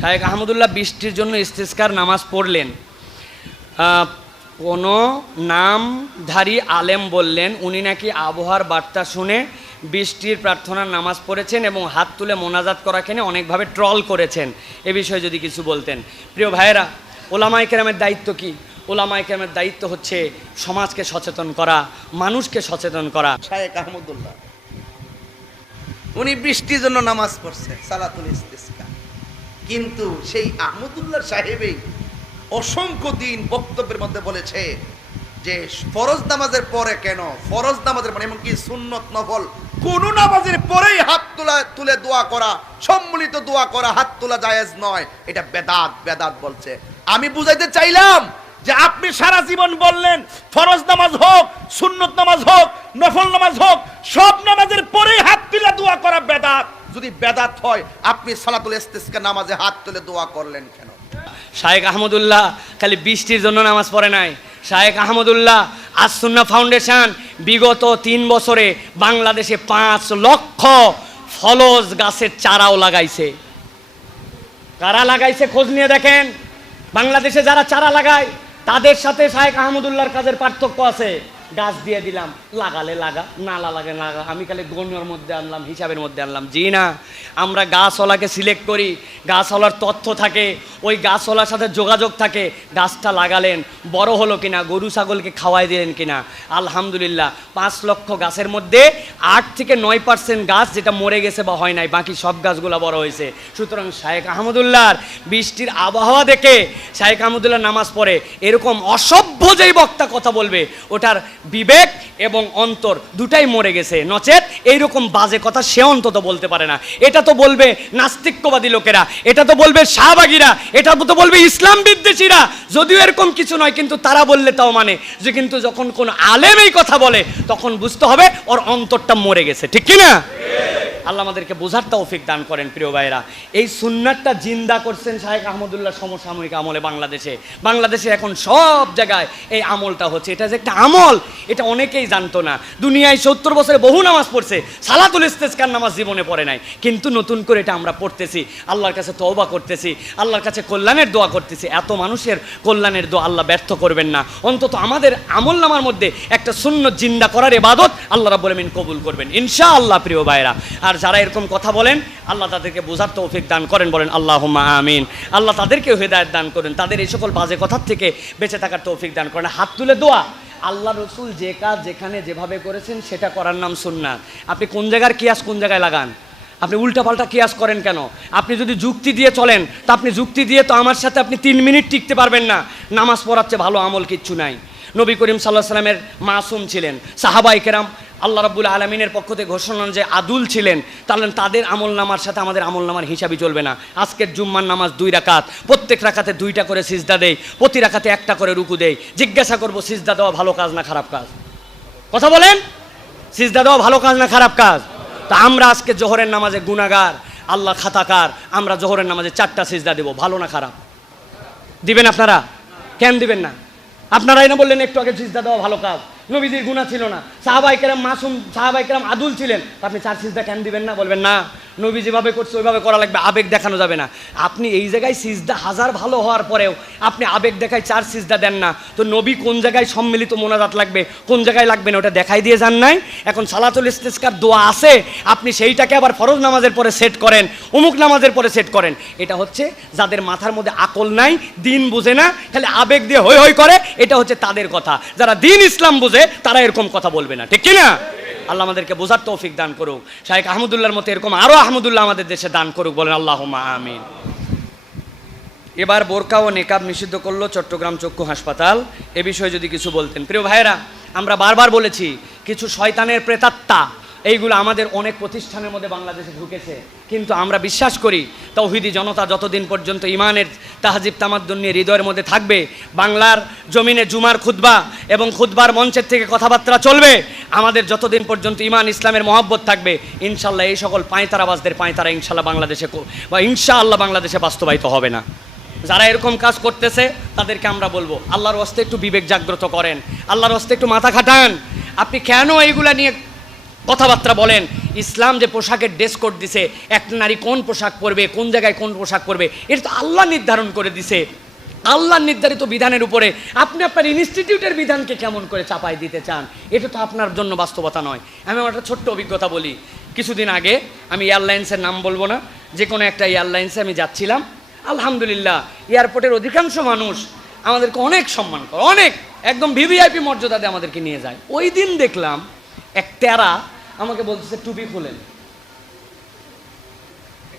শায়েখ আহমদুল্লাহ বৃষ্টির জন্য ইস্তিসকার নামাজ পড়লেন। কোনো নামধারী আলেম বললেন উনি নাকি আবহাওয়ার বার্তা শুনে বৃষ্টির প্রার্থনার নামাজ পড়েছেন এবং হাত তুলে মোনাজাত করাখানে অনেকভাবে ট্রল করেছেন। এ বিষয়ে যদি কিছু বলতেন। প্রিয় ভাইয়েরা, ওলামায়ে কেরামের দায়িত্ব কি? ওলামায়ে কেরামের দায়িত্ব হচ্ছে সমাজকে সচেতন করা, মানুষকে সচেতন করা। শায়েখ আহমদুল্লাহ উনি বৃষ্টির জন্য নামাজ পড়ছে, সালাতুল ইস্তিসকা, কিন্তু সেই আহমদুল্লাহ সাহেবই অসংখ্য দিন বক্তব্যের মধ্যে বলেছে যে ফরজ নামাজের পরে কেন, ফরজ নামাজের পরে এমনকি সুন্নত নফল কোন নামাজের পরেই হাত তুলে দোয়া করা, সম্মিলিত দোয়া করা, হাত তোলা জায়েজ নয়, এটা বেদাত বেদাত বলছে। আমি বুঝাইতে চাইলাম যে আপনি সারা জীবন বললেন ফরজ নামাজ হোক, সুন্নত নামাজ হোক, নফল নামাজ হোক, সব নামাজের পরেই হাত তুলে দোয়া করা বেদাত। যদি বেদাত হয় আপনি সালাতুল ইস্তিসকা নামাজে হাত তুলে দোয়া করলেন কেন? শায়েখ আহমদুল্লাহ খালি বৃষ্টির জন্য নামাজ পড়ে নাই। শায়েখ আহমদুল্লাহ আস সুন্নাহ ফাউন্ডেশন বিগত 3 বছরে বাংলাদেশে 5 লক্ষ ফলজ গাছের চারাও লাগাইছে। কারা লাগাইছে খোঁজ নিয়ে দেখেন। বাংলাদেশে যারা চারা লাগায় তাদের সাথে শায়েখ আহমদুল্লাহর কাজের পার্থক্য আছে। গাছ দিয়ে দিলাম, লাগালে লাগা, না লাগালে লাগা, আমি খালি গণ্যর মধ্যে আনলাম, হিসাবের মধ্যে আনলাম। জি না, আমরা গাছওয়ালাকে সিলেক্ট করি, গাছওয়ালার তথ্য থাকে, ওই গাছওয়ালার সাথে যোগাযোগ থাকে। গাছটা লাগালেন, বড় হলো কিনা, গরু ছাগলকে খাওয়াই দিলেন কিনা, আলহামদুলিল্লাহ। 5 লক্ষ গাছের মধ্যে 8 থেকে 9% গাছ যেটা মরে গেছে বা হয় নাই, বাকি সব গাছগুলো বড় হয়েছে। সুতরাং শায়েখ আহমদুল্লাহর বৃষ্টির আবহাওয়া দেখে শায়েখ আহমদুল্লাহ নামাজ পড়ে, এরকম অসভ্য যেই বক্তা কথা বলবে ওটার বিবেক এবং অন্তর দুটাই মরে গেছে। নচেত এইরকম বাজে কথা সে অন্তত বলতে পারে না। এটা তো বলবে নাস্তিক্যবাদী লোকেরা, এটা তো বলবে শাহবাগীরা, এটা তো বলবে ইসলাম বিদ্বেষীরা। যদিও এরকম কিছু নয়, কিন্তু তারা বললে তাও মানে যে, কিন্তু যখন কোন আলেম এই কথা বলে তখন বুঝতে হবে ওর অন্তরটা মরে গেছে। ঠিক কিনা? আল্লাহ আমাদেরকে বোঝার তৌফিক দান করেন। প্রিয় ভাইরা, এই সুন্নাতটা জিন্দা করছেন শায়েখ আহমদুল্লাহ সমসাময়িক আমলে। বাংলাদেশে এখন সব জায়গায় এই আমলটা হচ্ছে। এটা যে একটা আমল এটা অনেকেই জানতো না। দুনিয়ায় 70 বছরে বহু নামাজ পড়ছে, সালাতুল ইস্তিসকার নামাজ জীবনে পড়ে নাই, কিন্তু নতুন করে এটা আমরা পড়তেছি, আল্লাহর কাছে তওবা করতেছি, আল্লাহর কাছে কল্যাণের দোয়া করতেছি। এত মানুষের কল্যাণের দোয়া আল্লাহ ব্যর্থ করবেন না। অন্তত আমাদের আমল নামার মধ্যে একটা সুন্নত জিন্দা করার ইবাদত আল্লাহ রাব্বুল আমিন কবুল করবেন ইনশাআল্লাহ। প্রিয় ভাইরা, আর যারা এরকম কথা বলেন আল্লাহ তাদেরকে বোঝার তৌফিক দান করেন, বলেন আল্লাহুম্মা আমিন। আল্লাহ তাদেরকেও হেদায়েত দান করেন, তাদের এই সকল বাজে কথার থেকে বেঁচে থাকার তৌফিক দান করেন। হাত তুলে দোয়া, আল্লাহ রসুল যে কাজ যেখানে যেভাবে করেছেন সেটা করার নাম সুন্নাত। আপনি কোন জায়গার কিয়াস কোন জায়গায় লাগান? আপনি উল্টাপাল্টা কিয়াস করেন কেন? আপনি যদি যুক্তি দিয়ে চলেন তা আপনি যুক্তি দিয়ে তো আমার সাথে আপনি 3 মিনিট টিকতে পারবেন না। নামাজ পড়াচ্ছে ভালো আমল কিচ্ছু নাই। নবী করিম সাল্লাল্লাহু আলাইহি ওয়াসাল্লামের মাসুম ছিলেন, সাহাবায়ে কেরাম আল্লাহ রাব্বুল আলামিনের পক্ষ থেকে ঘোষণা যে আদুল ছিলেন, তাহলে তাদের আমল নামার সাথে আমাদের আমল নামার হিসাবই চলবে না। আজকের জুম্মার নামাজ 2 রাকাত, প্রত্যেক রাকাতে 2টা করে সিজদা দেই, প্রতি রাকাতে 1টা করে রুকু দেই। জিজ্ঞাসা করব সিজদা দেওয়া ভালো কাজ না খারাপ কাজ? কথা বলেন, সিজদা দেওয়া ভালো কাজ না খারাপ কাজ? তা আমরা আজকে জোহরের নামাজে গুনাহগার, আল্লাহ খাতাকার, আমরা জোহরের নামাজে 4টা সিজদা দেব, ভালো না খারাপ? দিবেন আপনারা? কেন দিবেন না? আপনারাই না বললেন একটু আগে সিজদা দেওয়া ভালো কাজ, নবীজির গুনাহ ছিল না, সাহাবায়ে কেরাম মাসুম, সাহাবায়ে কেরাম আদুল ছিলেন, আপনি 4 সিজদা কেন দিবেন না? বলবেন না নবী যেভাবে করছে ওইভাবে করা লাগবে, আবেগ দেখানো যাবে না। আপনি এই জায়গায় সিজদা হাজার ভালো হওয়ার পরেও আপনি আবেগ দেখায় 4 সিজদা দেন না, তো নবী কোন জায়গায় সম্মিলিত মোনাজাত লাগবে, কোন জায়গায় লাগবে না ওটা দেখাই দিয়ে যান নাই? এখন সালাতুল ইস্তিসকার দোয়া আছে, আপনি সেইটাকে আবার ফরজ নামাজের পরে সেট করেন, অমুক নামাজের পরে সেট করেন। এটা হচ্ছে যাদের মাথার মধ্যে আকল নাই, দিন বুঝে না, খালি আবেগ দিয়ে হই হই করে, এটা হচ্ছে তাদের কথা। যারা দিন ইসলাম বুঝে তারা এরকম কথা বলবে না। ঠিক কিনা? আল্লাহ আমাদেরকে বোঝার তৌফিক দান করুক। শায়েখ আহমদুল্লাহর মতো এরকম আরো আহমদুল্লাহ আমাদের দেশে দান করুক, বলেন আল্লাহুম্মা আমিন। এবার বোরকা ও নেকাব নিষিদ্ধ করলো চট্টগ্রাম চক্ষু হাসপাতাল, এ বিষয়ে যদি কিছু বলতেন। প্রিয় ভাইয়েরা, আমরা বারবার বলেছি কিছু শয়তানের প্রেতাত্মা এইগুলো আমাদের অনেক প্রতিষ্ঠানের মধ্যে বাংলাদেশে ঢুকেছে, কিন্তু আমরা বিশ্বাস করি তাওহীদি জনতা যতদিন পর্যন্ত ইমানের তাহজিব তামাদ্দুন নিয়ে হৃদয়ের মধ্যে থাকবে, বাংলার জমিনে জুমার খুতবা এবং খুতবার মঞ্চের থেকে কথাবার্তা চলবে, আমাদের যতদিন পর্যন্ত ইমান ইসলামের মহব্বত থাকবে, ইনশাল্লাহ এই সকল পাঁয়তারাবাজদের পাঁয়তারা ইনশাল্লাহ বাংলাদেশে বাস্তবায়িত হবে না। যারা এরকম কাজ করতেছে তাদেরকে আমরা বলবো আল্লাহর ওয়াস্তে একটু বিবেক জাগ্রত করেন, আল্লাহর ওয়াস্তে একটু মাথা খাটান। আপনি কেন এইগুলা নিয়ে কথাবার্তা বলেন? ইসলাম যে পোশাকের ড্রেস কোড দিছে, একটা নারী কোন পোশাক পরবে, কোন জায়গায় কোন পোশাক পরবে, এটা তো আল্লাহ নির্ধারণ করে দিছে। আল্লাহর নির্ধারিত বিধানের উপরে আপনি আপনার ইনস্টিটিউটের বিধানকে কেমন করে চাপাই দিতে চান, এটা তো আপনার জন্য বাস্তবতা নয়। আমি আমার একটা ছোট্ট অভিজ্ঞতা বলি। কিছুদিন আগে, আমি এয়ারলাইন্সের নাম বলবো না, যে কোনো একটা এয়ারলাইন্সে আমি যাচ্ছিলাম। আলহামদুলিল্লাহ এয়ারপোর্টের অধিকাংশ মানুষ আমাদেরকে অনেক সম্মান করে, অনেক একদম ভিভিআইপি মর্যাদাতে আমাদেরকে নিয়ে যায়। ওই দিন দেখলাম এক তেরা আমাকে বলতেছে টুপি খুলেন,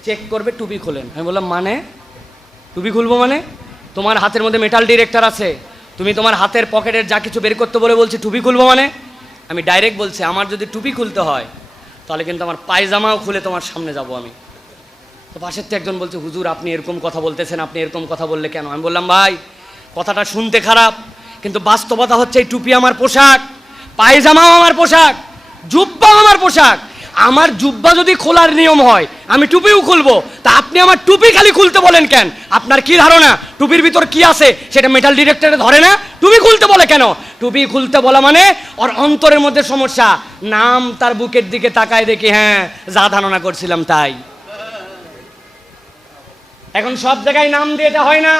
চেক করবে, টুপি খুলেন। আমি বললাম মানে? টুপি খুলবো মানে? তোমার হাতের মধ্যে মেটাল ডিরেক্টর আছে, তুমি তোমার হাতের পকেটের যা কিছু বের করতে বলে বলছি টুপি খুলবো মানে? আমি ডাইরেক্ট বলছি, আমার যদি টুপি খুলতে হয় তাহলে কিন্তু আমার পায়জামাও খুলে তোমার সামনে যাব আমি। তো পাশের থেকে একজন বলছে, হুজুর আপনি এরকম কথা বলতেছেন, আপনি এরকম কথা বললে কেন? আমি বললাম, ভাই কথাটা শুনতে খারাপ, কিন্তু বাস্তবতা হচ্ছে এই টুপি আমার পোশাক, পায়জামাও আমার পোশাক, জুব্বাও আমার পোশাক। আমার জুব্বা যদি খোলার নিয়ম হয় আমি টুপিও খুলবো, তা আপনি আমার টুপি খালি খুলতে বলেন কেন? আপনার কি ধারণা টুপির ভিতর কি আছে সেটা মেটাল ডিটেক্টরে ধরে না? টুপি খুলতে বলে কেন? টুপি খুলতে বলা মানে ওর অন্তরের মধ্যে সমস্যা। নাম তার বুকের দিকে তাকায় দেখি, হ্যাঁ যা ধারণা করছিলাম তাই। এখন সব জায়গায় নাম দিয়ে এটা হয় না।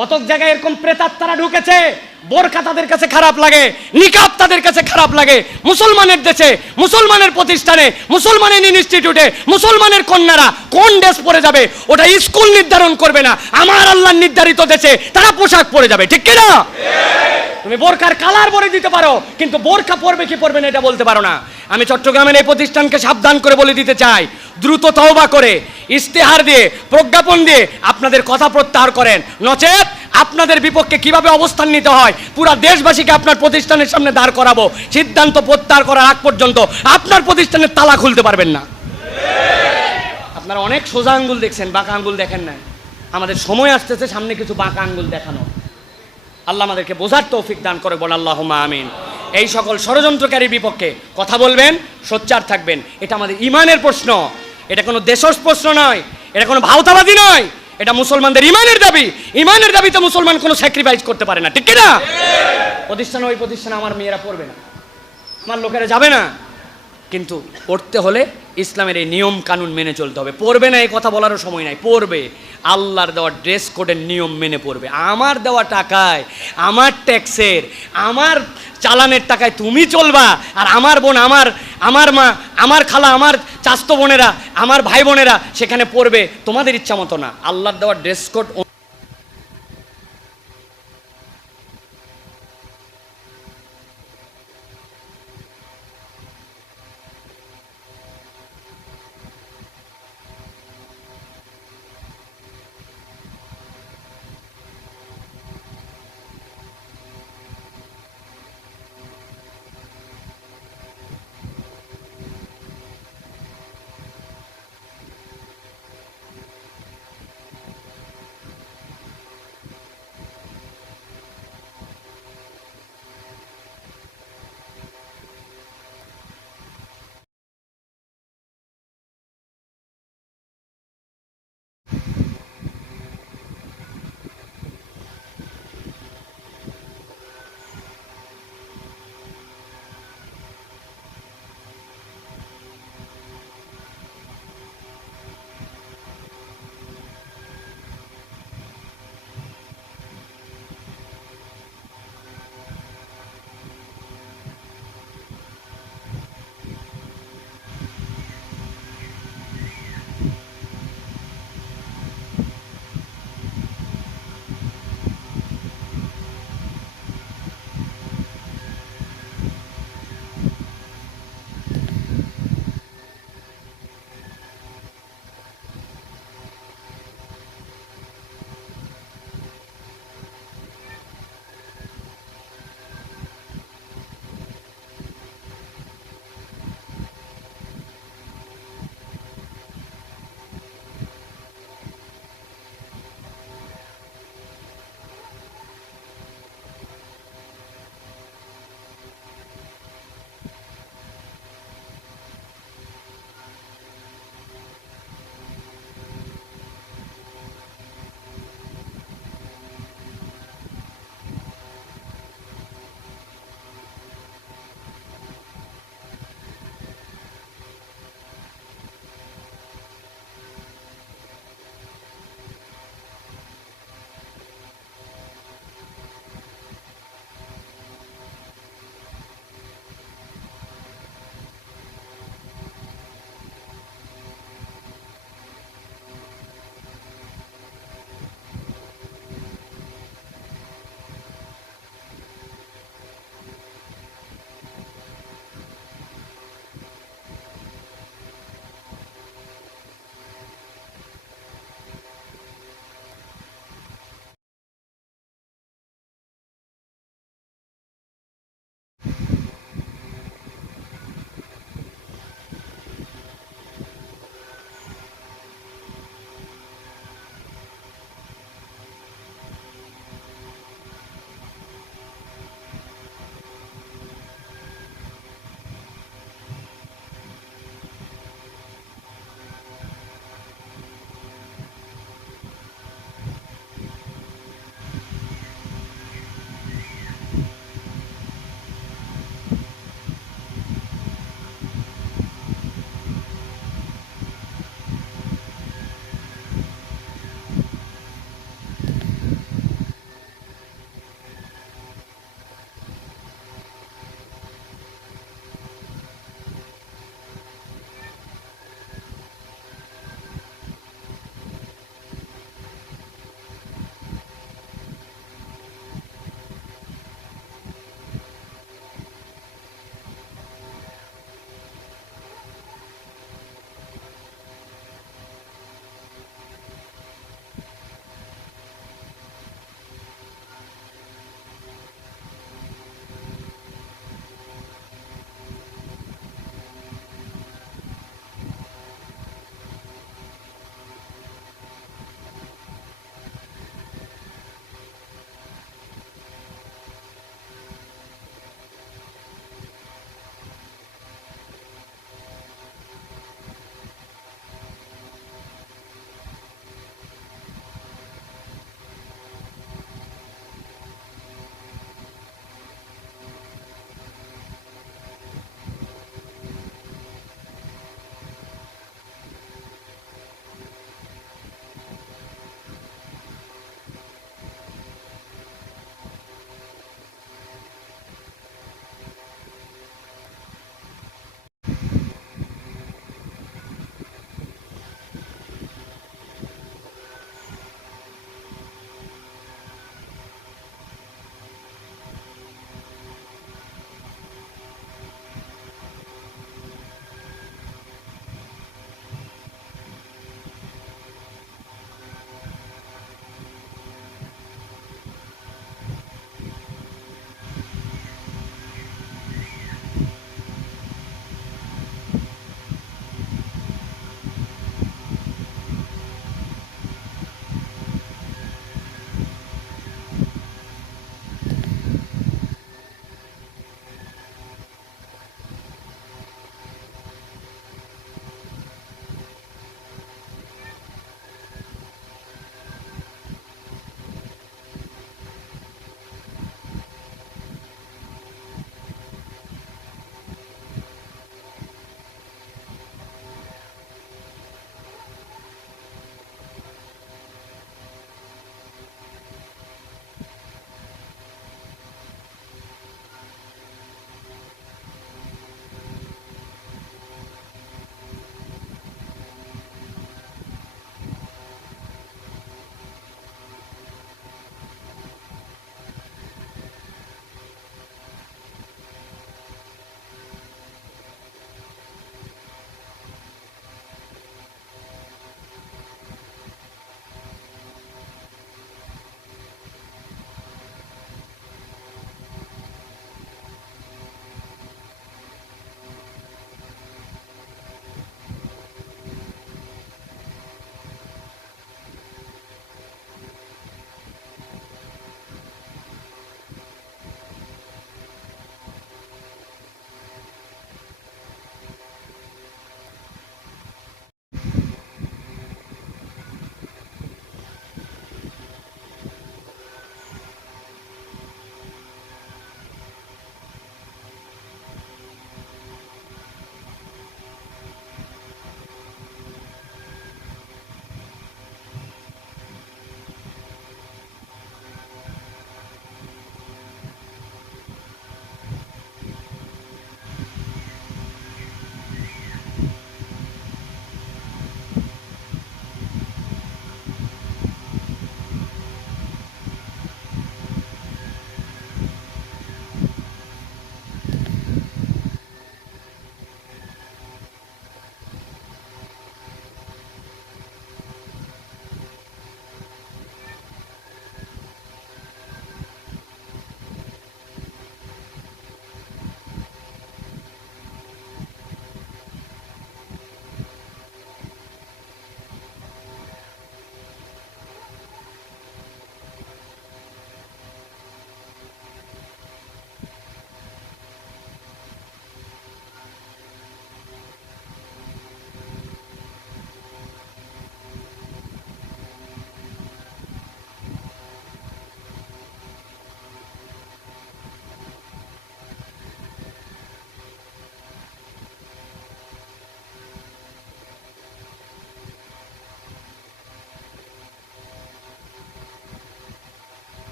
কতক জায়গায় এরকম প্রেতাত্মারা ঢুকেছে, বোরকা তাদের কাছে খারাপ লাগে, নিকাব তাদের কাছে খারাপ লাগে। মুসলমানের দেশে, মুসলমানের প্রতিষ্ঠানে, মুসলমানের ইনস্টিটিউটে মুসলমানের কন্যারা কোন ড্রেস পরে যাবে ওটা স্কুল নির্ধারণ করবে না, আমার আল্লাহর নির্ধারিত দেশে তারা পোশাক পরে যাবে, ঠিক কিনা? তুমি বোরকার কালার বলে দিতে পারো, কিন্তু বোরকা পরবে কি পরবে না এটা বলতে পারো না। আমি চট্টগ্রামের এই প্রতিষ্ঠানকে সাবধান করে বলে দিতে চাই, দ্রুত তওবা করে ইস্তেহার দিয়ে, প্রজ্ঞাপন দিয়ে আপনাদের কথা প্রত্যাহার করেন, নচেত আপনাদের বিপক্ষে কিভাবে অবস্থান নিতে হয় পুরা দেশবাসীকে আপনার প্রতিষ্ঠানের সামনে দাঁড় করাবো। সিদ্ধান্ত প্রত্যাহার করার আগ পর্যন্ত আপনার প্রতিষ্ঠানের তালা খুলতে পারবেন না। আপনারা অনেক সোজা আঙ্গুল দেখছেন, বাঁকা আঙ্গুল দেখেন না। আমাদের সময় আসতেছে সামনে কিছু বাঁকা আঙ্গুল দেখানো। আল্লাহ আমাদেরকে বোঝার তৌফিক দান করে, বল আল্লাহুম্মা আমিন। এই সকল ষড়যন্ত্রকারীর বিপক্ষে কথা বলবেন, সোচ্চার থাকবেন। এটা আমাদের ইমানের প্রশ্ন, এটা কোনো দেশজ প্রশ্ন নয়, এটা কোনো ভাওতাবাদী নয়, এটা মুসলমানদের ইমানের দাবি। ইমানের দাবিতে মুসলমান কোনো স্যাক্রিফাইস করতে পারে না, ঠিক কিনা? প্রতিষ্ঠানে, ওই প্রতিষ্ঠানে আমার মেয়েরা পড়বে না, আমার লোকেরা যাবে না, কিন্তু পড়তে হলে ইসলামের এই নিয়ম কানুন মেনে চলতে হবে। পড়বে না এই কথা বলারও সময় নাই, পড়বে। আল্লাহর দেওয়া ড্রেস কোডের নিয়ম মেনে পড়বে। আমার দেওয়া টাকায়, আমার ট্যাক্সের, আমার চালানের টাকায় তুমি চলবা, আর আমার বোন, আমার মা, আমার খালা, আমার চাস্তো বোনেরা, আমার ভাই বোনেরা সেখানে পড়বে তোমাদের ইচ্ছা মতো না। আল্লাহর দেওয়া ড্রেস কোড